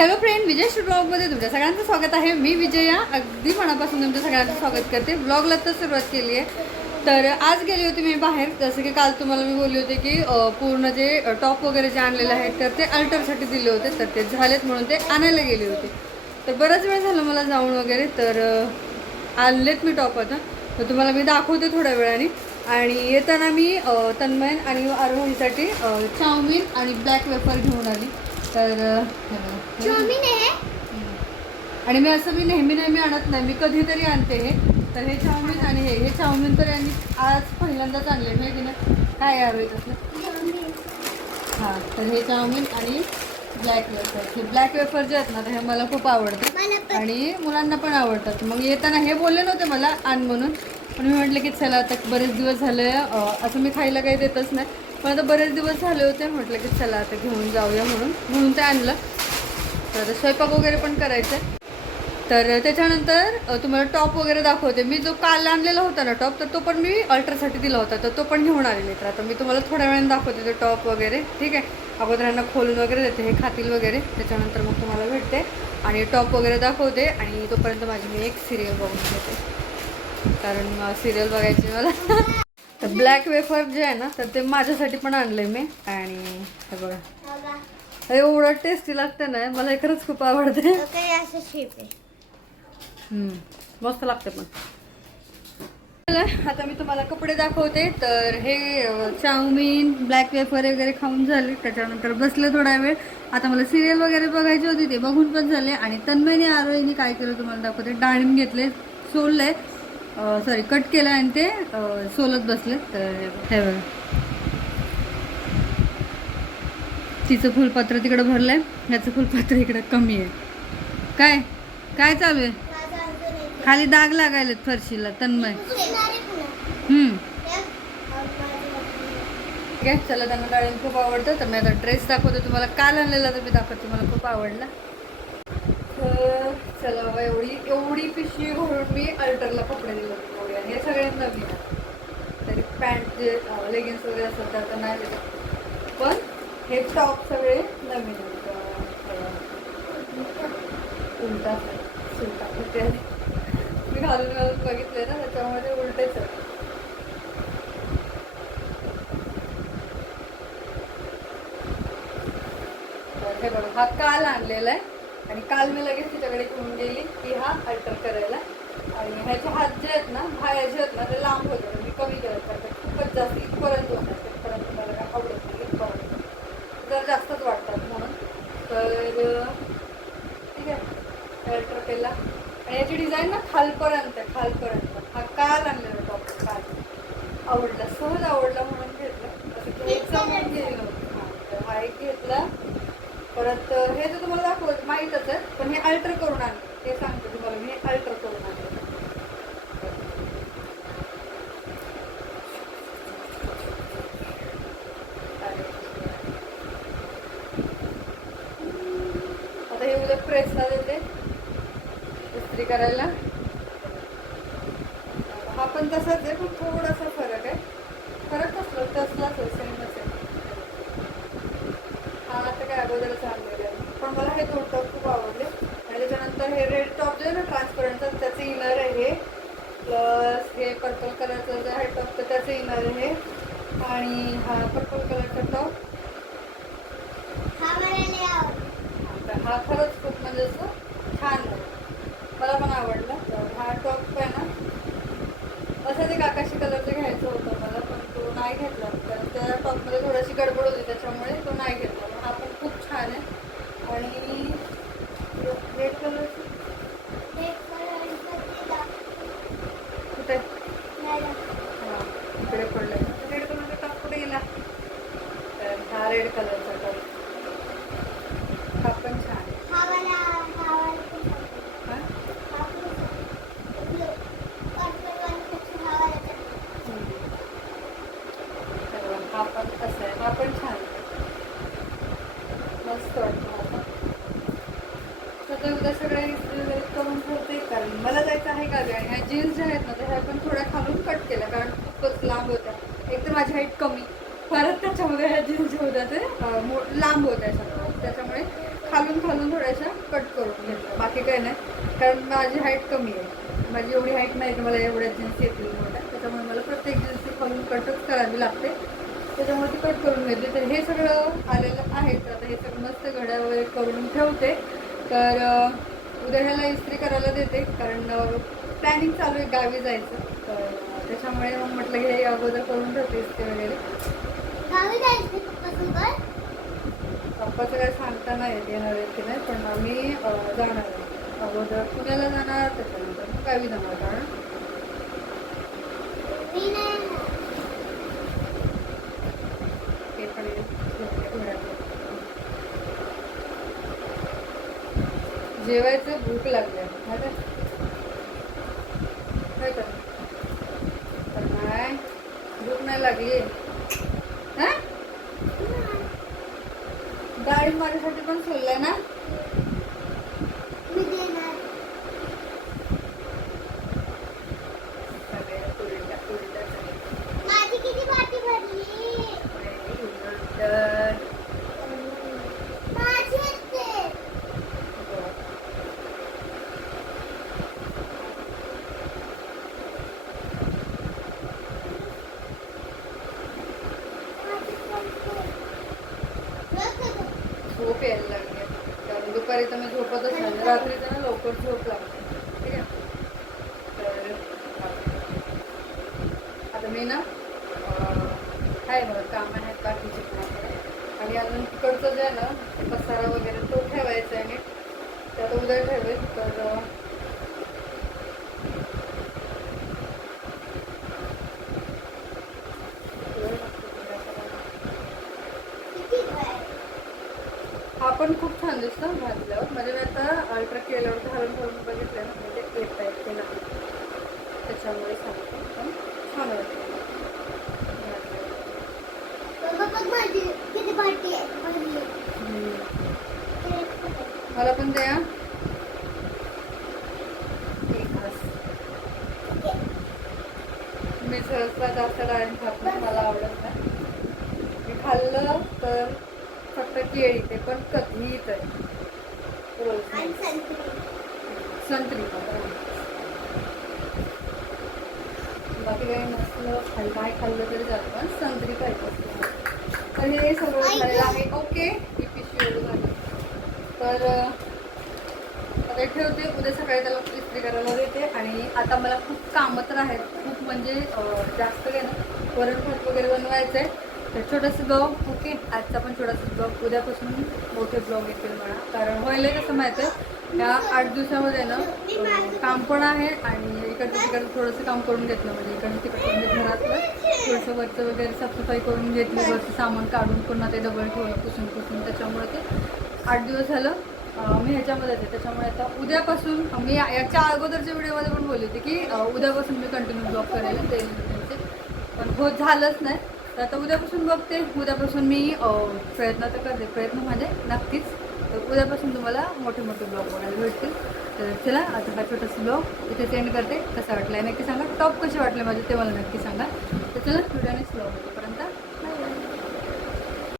Hello friend विजय ब्लॉगमध्ये तुमच्या सगळ्यांचं स्वागत आहे. मी विजया अगदी मनापासून तुमच्या सगळ्यांचं स्वागत करते. ब्लॉगला तर सुरुवात केली आहे. तर आज गेली होती मी बाहेर. जसं की काल तुम्हाला मी बोलली होती की पूर्ण जे टॉप वगैरे जे आणलेले आहेत तर ते अल्टरसाठी दिले होते. तर ते झालेत म्हणून ते आणायला गेले होते. तर बराच वेळ झाला मला जाऊन वगैरे तर आणलेत मी टॉप आता. तर तुम्हाला मी दाखवते थोड्या वेळाने. आणि येताना मी तन्मयन आणि आरोहीसाठी चाऊमिन आणि ब्लॅक वेफर घेऊन आली. तर आणि मी असं मी नेहमी नेहमी आणत नाही. मी कधीतरी आणते हे. तर हे चाऊमिन आणि हे हे चाऊमिन तर यांनी आज पहिल्यांदाच आणले की नाही? काय यार तसं हां तर हे चाऊमिन आणि ब्लॅक वेफर. हे ब्लॅक वेफर जे आहेत ना हे मला खूप आवडतं. आणि मुलांना पण आवडतात. मग येताना हे बोलले नव्हते मला आण म्हणून. पण मी म्हटलं की चला आता बरेच दिवस झाले असं मी खायला काही देतच नाही. पण आता बरेच दिवस झाले होते म्हटलं की चला आता घेऊन जाऊया म्हणून. म्हणून ते आणलं. तर स्वयंपाक वगैरे पण करायचं आहे तर त्याच्यानंतर तुम्हाला टॉप वगैरे दाखवते. मी जो काल आणलेला होता ना टॉप तर तो पण मी अल्ट्रासाठी दिला होता. तर तो पण घेऊन आलेले तर आता मी तुम्हाला थोड्या वेळाने दाखवते तो टॉप वगैरे. ठीक आहे? अगोदर यांना खोलून वगैरे देते. हे खातील वगैरे. त्याच्यानंतर मग तुम्हाला भेटते. आणि टॉप वगैरे दाखवते. आणि तोपर्यंत माझी मी एक सिरियल बघून घेते. कारण सिरियल बघायची मला. तर ब्लॅक वेफर जे आहे ना तर ते माझ्यासाठी पण आणलं मी. आणि हे बघा. हे एवढं टेस्टी लागतं ना मला हे खरंच खूप आवडते. मस्त लागते पण. आता मी तुम्हाला कपडे दाखवते. तर हे चाऊमिन ब्लॅक वेफर वगैरे खाऊन झाले. त्याच्यानंतर बसले थोडा वेळ. आता मला सिरियल वगैरे बघायची होती ते बघून पण झाले. आणि तन्मयने आरोहीने काय केलं तुम्हाला दाखवते? डाळिंब घेतले सोलले सॉरी कट केलं आणि ते सोलत बसले. तर हे तिचं फुलपात्र तिकडं भरलंय. ह्याचं फुलपात्र इकडं कमी आहे. काय? काय चालू आहे? खाली दाग लागायलेत फरशीला तन्मय. हम्म. ठीक आहे चला त्यांना डाळिंब खूप आवडतं. तर मी आता ड्रेस दाखवते तुम्हाला. काल आणलेला तर मी दाखवते मला खूप आवडला. चला बाबा एवढी एवढी पिशवी भरून मी अल्टरला कपडे दिले होते आणि हे सगळे नवीन आहे. तरी पॅन्ट जे लेगिन्स वगैरे असतात ते आता नाही दिलं पण हे टॉप सगळे नवीन उलटा सुलटा होते. मी घालून घालून बघितले ना त्याच्यामध्ये उलटेच आहे हे बघा हा काल आणलेला आहे. आणि काल मी लगेच तिच्याकडे घेऊन गेली की हा अल्टर करायला. आणि ह्याचे हात जे आहेत ना बाहेर जे आहेत ना ते लांब होते मी कमी करत कारण खूपच जास्त इथपर्यंत होतात तिथपर्यंत मला काय आवडत नाही. इथपर्यंत. जर जास्तच वाटतात म्हणून. तर ठीक आहे. अल्टर केला. आणि याची डिझाईन ना खालपर्यंत खालपर्यंत. हा काल आणलेला टॉप काल. आवडला. सहज आवडला म्हणून घेतला. असं की एक म्हणून गेली नव्हती हां तर हा एक घेतला. परत हे तर तुम्हाला दाखवत माहीतच आहे पण हे अल्टर करून आण. हे सांगते तुम्हाला मी हे अल्टर करून आणलं आता हे उद्या प्रेसला देते. इस्त्री करायला. हा पण तसाच आहे पण थोडासा फरक आहे. फरक कसला? तसलाच आहे सेमच आहे. आता काय अगोदरच आणलेले आहे पण मला हे दोन टॉप खूप आवडले. आणि त्याच्यानंतर हे रेड टॉप जे आहे ना ट्रान्सपरंटचं त्याचं इनर आहे. हे प्लस हे पर्पल कलरचं जे आहे टॉप तर त्याचं इनर आहे. आणि हा पर्पल कलरचा टॉप हा हा खरंच खूप म्हणजे असं छान मला पण आवडला. तर हा टॉप आहे ना. असं एक आकाशी कलरचं घ्यायचं होतं मला पण तो नाही घेतला. कारण त्या टॉपमध्ये थोडीशी गडबड होती त्याच्यामुळे तो नाही घेतला पण हा पण खूप छान आहे आणि रेड कलरचं हे कलरचं ते दाख- कुठे नाही दाख- हां इकडे पडलं. रेड कलरचा टॉप कुठे गेला? तर हा रेड कलरचा टॉप हा पण छान हा? मला तर हा पण कसं आहे? हा पण छान मस्त वाटतो हा उद्या सगळ्या करून ठेवते कारण मला जायचं आहे का आणि ह्या जीन्स ज्या आहेत ना त्या पण थोड्या खालून कट केला कारण खूपच लांब होता. एक तर माझी हाईट कमी. परत त्याच्यामध्ये ह्या जीन्स होता ते लांब होत्या सगळं त्याच्यामुळे खालून खालून थोड्याशा कट करून घेतल्या बाकी काही नाही. कारण माझी हाईट कमी आहे. माझी एवढी हाईट नाही की मला एवढ्या जीन्स येतील मोठ्या त्याच्यामुळे मला प्रत्येक जीन्स खालून कटच करावी लागते. त्याच्यामुळे ती कट करून घेतली. तर हे सगळं आलेलं आहे. तर आता हे सगळं मस्त घड्या वगैरे करून ठेवते. तर उद्या ह्याला इस्त्री करायला देते. कारण प्लॅनिंग चालू आहे गावी जायचं. तर त्याच्यामुळे मग म्हटलं हे अगोदर करून ठेवते इस्त्री वगैरे. पप्पाचं काय सांगता नाही येत येणार आहे की नाही पण आम्ही जाणार आहे. अगोदर पुण्याला जाणार त्याच्यानंतर मग गावी जाणार कारण हे पण. जेवायचं भूक लागली माहिती आहे? काय तर नाही भूक नाही लागली. हा? डाळी माझ्यासाठी पण सोडलाय ना. माझी किती पाठी भरली तर माझी असते माझी संपते. बघ गं. झोप यायला लागली कारण दुपारी तर मी झोपतच नाही म्हणजे रात्री तर लवकर झोप लागते. ठीक आहे? तर आता मी ना अं, आहे मला काम आहेत बाकीचे पण आणि अजून तिकडचं जे आहे ना पसारा वगैरे तो ठेवायचा आहे. नीट ते उद्या ठेवेल तर अं, किती बाय? हा दिसतो घातल्यावर? म्हणजे मी आता अल्ट्रा केल्यावर घालून घालून बघितलं ना म्हणजे येत आहेत ते नाही. त्याच्यामुळे सांगतो. पण छान वाटतं आहे मला पण द्या. मी सहसा जास्त डाळी खात नाही मला आवडत नाही. मी खाल्लं तर फक्त केळी ते पण आणि नाही. संत्री. बाकी काही नसलं खाल्लं काय खाल्लं तरी चालतं. पण संत्री पाहिजे. तर हे सगळं झालेलं आहे ओके ही पिशवी एवढी झाली. तर आता ठेवते उद्या सकाळी त्याला इस्त्री करायला देते. आणि आता मला खूप कामं तर आहेत. खूप म्हणजे जास्त काय ना वरण भात वगैरे बनवायचं आहे तर छोटंसं ब्लॉग ओके आजचा पण छोटासा ब्लॉग उद्यापासून मोठे ब्लॉग येतील मला. कारण व्हायला कसं माहिती आहे ह्या आठ दिवसामध्ये ना काम पण आहे आणि इकडचं तिकडचं थोडंसं काम करून घेतलं. म्हणजे इकडचं तिकडचं म्हणजे घरातलं. थोडंसं वरचं वगैरे साफसफाई करून घेतली वरचं सामान काढून पुन्हा ते डबल ठेवलं पुसून पुसून. त्याच्यामुळे ते आठ दिवस झालं मी ह्याच्यामध्ये येते त्याच्यामुळे आता उद्यापासून मी याच्या अगोदरच्या व्हिडिओमध्ये पण बोलली होती की उद्यापासून मी कंटिन्यू ब्लॉग करेल ते. पण हो झालंच नाही. तर आता उद्यापासून बघते. उद्यापासून मी प्रयत्न तर करते. प्रयत्न म्हणजे नक्कीच. तर उद्यापासून तुम्हाला मोठे मोठे ब्लॉग बघायला भेटतील. तर चला आता हा छोटासा ब्लॉग इथे सेंड करते. कसा वाटला नक्की सांगा. टॉप कसे वाटले माझे ते मला नक्की सांगा. तर चला व्हिडिओ ब्लॉग